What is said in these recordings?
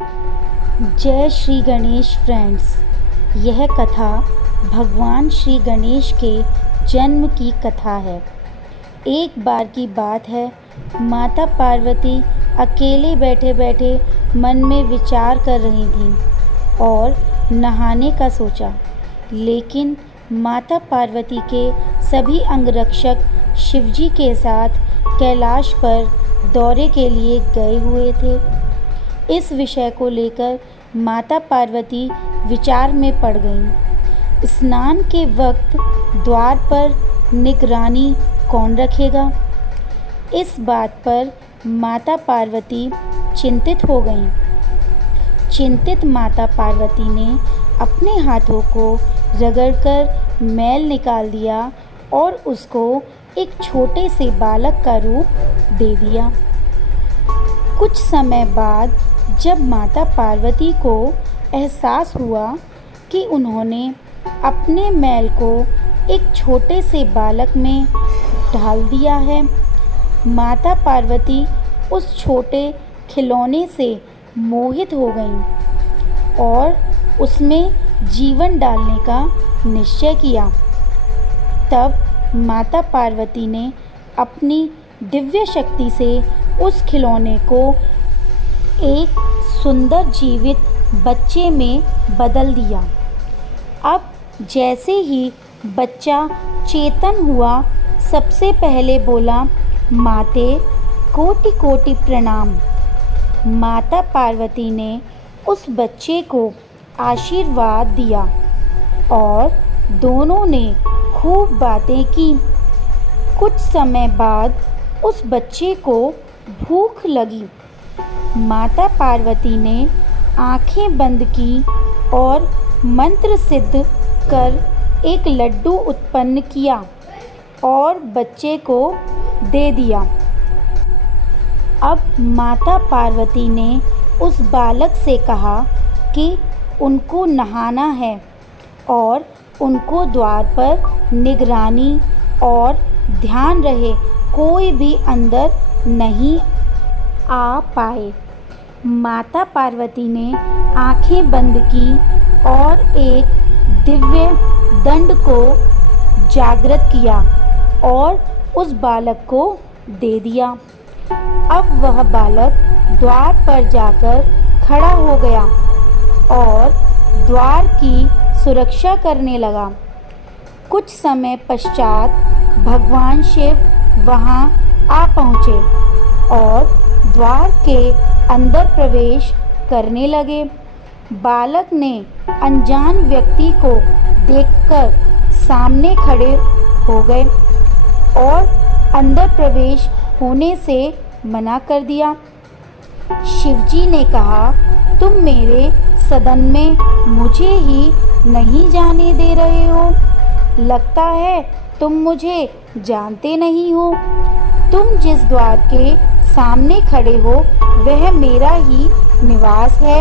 जय श्री गणेश फ्रेंड्स। यह कथा भगवान श्री गणेश के जन्म की कथा है। एक बार की बात है, माता पार्वती अकेले बैठे बैठे मन में विचार कर रही थीं और नहाने का सोचा। लेकिन माता पार्वती के सभी अंगरक्षक शिवजी के साथ कैलाश पर दौरे के लिए गए हुए थे। इस विषय को लेकर माता पार्वती विचार में पड़ गईं। स्नान के वक्त द्वार पर निगरानी कौन रखेगा? इस बात पर माता पार्वती चिंतित हो गईं। चिंतित माता पार्वती ने अपने हाथों को रगड़कर मैल निकाल दिया और उसको एक छोटे से बालक का रूप दे दिया। कुछ समय बाद जब माता पार्वती को एहसास हुआ कि उन्होंने अपने मैल को एक छोटे से बालक में डाल दिया है, माता पार्वती उस छोटे खिलौने से मोहित हो गईं और उसमें जीवन डालने का निश्चय किया। तब माता पार्वती ने अपनी दिव्य शक्ति से उस खिलौने को एक सुंदर जीवित बच्चे में बदल दिया। अब जैसे ही बच्चा चेतन हुआ, सबसे पहले बोला, माते कोटि कोटि प्रणाम। माता पार्वती ने उस बच्चे को आशीर्वाद दिया और दोनों ने खूब बातें की। कुछ समय बाद उस बच्चे को भूख लगी। माता पार्वती ने आंखें बंद की और मंत्र सिद्ध कर एक लड्डू उत्पन्न किया और बच्चे को दे दिया। अब माता पार्वती ने उस बालक से कहा कि उनको नहाना है और उनको द्वार पर निगरानी और ध्यान रहे, कोई भी अंदर नहीं आ पाए। माता पार्वती ने आंखें बंद की और एक दिव्य दंड को जागृत किया और उस बालक को दे दिया। अब वह बालक द्वार पर जाकर खड़ा हो गया और द्वार की सुरक्षा करने लगा। कुछ समय पश्चात भगवान शिव वहां आ पहुँचे और द्वार के अंदर प्रवेश करने लगे। बालक ने अनजान व्यक्ति को देखकर सामने खड़े हो गए और अंदर प्रवेश होने से मना कर दिया। शिवजी ने कहा, तुम मेरे सदन में मुझे ही नहीं जाने दे रहे हो। लगता है तुम मुझे जानते नहीं हो। तुम जिस द्वार के सामने खड़े हो वह मेरा ही निवास है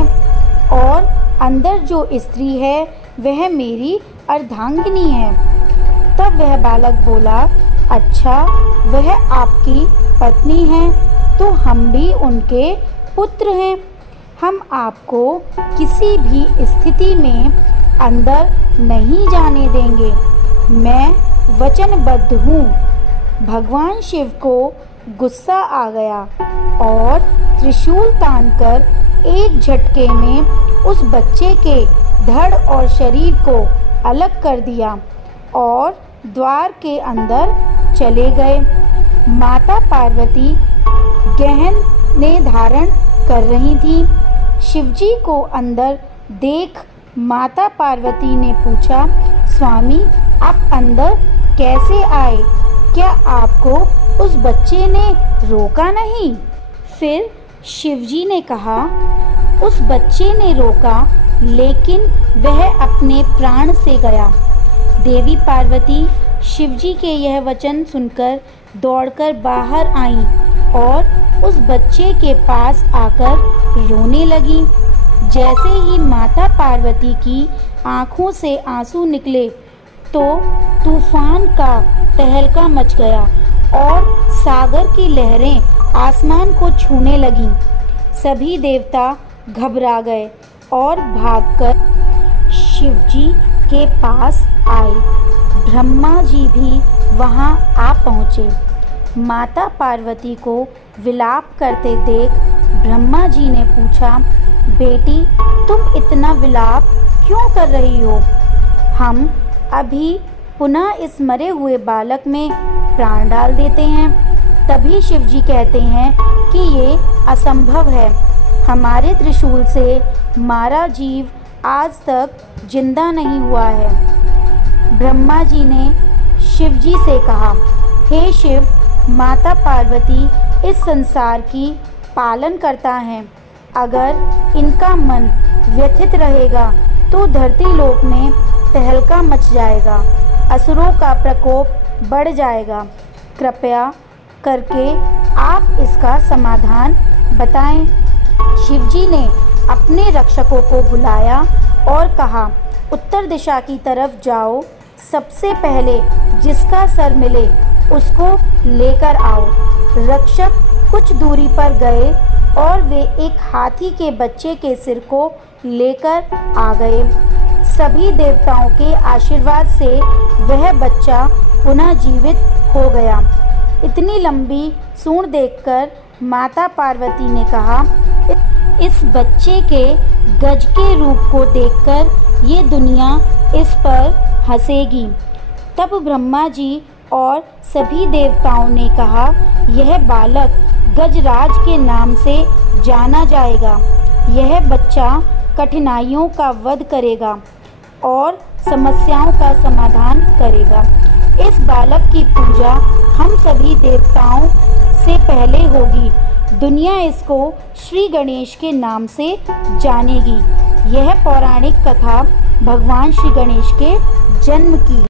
और अंदर जो स्त्री है वह मेरी अर्धांगिनी है। तब वह बालक बोला, अच्छा, वह आपकी पत्नी है तो हम भी उनके पुत्र हैं। हम आपको किसी भी स्थिति में अंदर नहीं जाने देंगे। मैं वचनबद्ध हूँ। भगवान शिव को गुस्सा आ गया और त्रिशूल तानकर एक झटके में उस बच्चे के धड़ और शरीर को अलग कर दिया और द्वार के अंदर चले गए। माता पार्वती गहने धारण कर रही थी। शिवजी को अंदर देख माता पार्वती ने पूछा, स्वामी, आप अंदर कैसे आए? क्या आपको उस बच्चे ने रोका नहीं? फिर शिवजी ने कहा, उस बच्चे ने रोका, लेकिन वह अपने प्राण से गया। देवी पार्वती शिवजी के यह वचन सुनकर दौड़कर बाहर आईं और उस बच्चे के पास आकर रोने लगी। जैसे ही माता पार्वती की आंखों से आंसू निकले तो तूफान का तहलका मच गया और सागर की लहरें आसमान को छूने लगीं। सभी देवता घबरा गए और भागकर शिवजी के पास आए। ब्रह्मा जी भी वहां आ पहुँचे। माता पार्वती को विलाप करते देख ब्रह्मा जी ने पूछा, बेटी तुम इतना विलाप क्यों कर रही हो? हम अभी पुनः इस मरे हुए बालक में प्राण डाल देते हैं। तभी शिवजी कहते हैं कि ये असंभव है। हमारे त्रिशूल से मारा जीव आज तक जिंदा नहीं हुआ है। ब्रह्मा जी ने शिवजी से कहा, हे शिव, माता पार्वती इस संसार की पालन करता है। अगर इनका मन व्यथित रहेगा तो धरती लोक में तहलका मच जाएगा, असुरों का प्रकोप बढ़ जाएगा। कृपया करके आप इसका समाधान बताएं। शिवजी ने अपने रक्षकों को बुलाया और कहा, उत्तर दिशा की तरफ जाओ। सबसे पहले जिसका सर मिले उसको लेकर आओ। रक्षक कुछ दूरी पर गए और वे एक हाथी के बच्चे के सिर को लेकर आ गए। सभी देवताओं के आशीर्वाद से वह बच्चा पुनः जीवित हो गया। इतनी लंबी सूंड देखकर माता पार्वती ने कहा, इस बच्चे के गज के रूप को देखकर ये दुनिया इस पर हंसेगी। तब ब्रह्मा जी और सभी देवताओं ने कहा, यह बालक गजराज के नाम से जाना जाएगा। यह बच्चा कठिनाइयों का वध करेगा और समस्याओं का समाधान करेगा। इस बालक की पूजा हम सभी देवताओं से पहले होगी। दुनिया इसको श्री गणेश के नाम से जानेगी। यह पौराणिक कथा भगवान श्री गणेश के जन्म की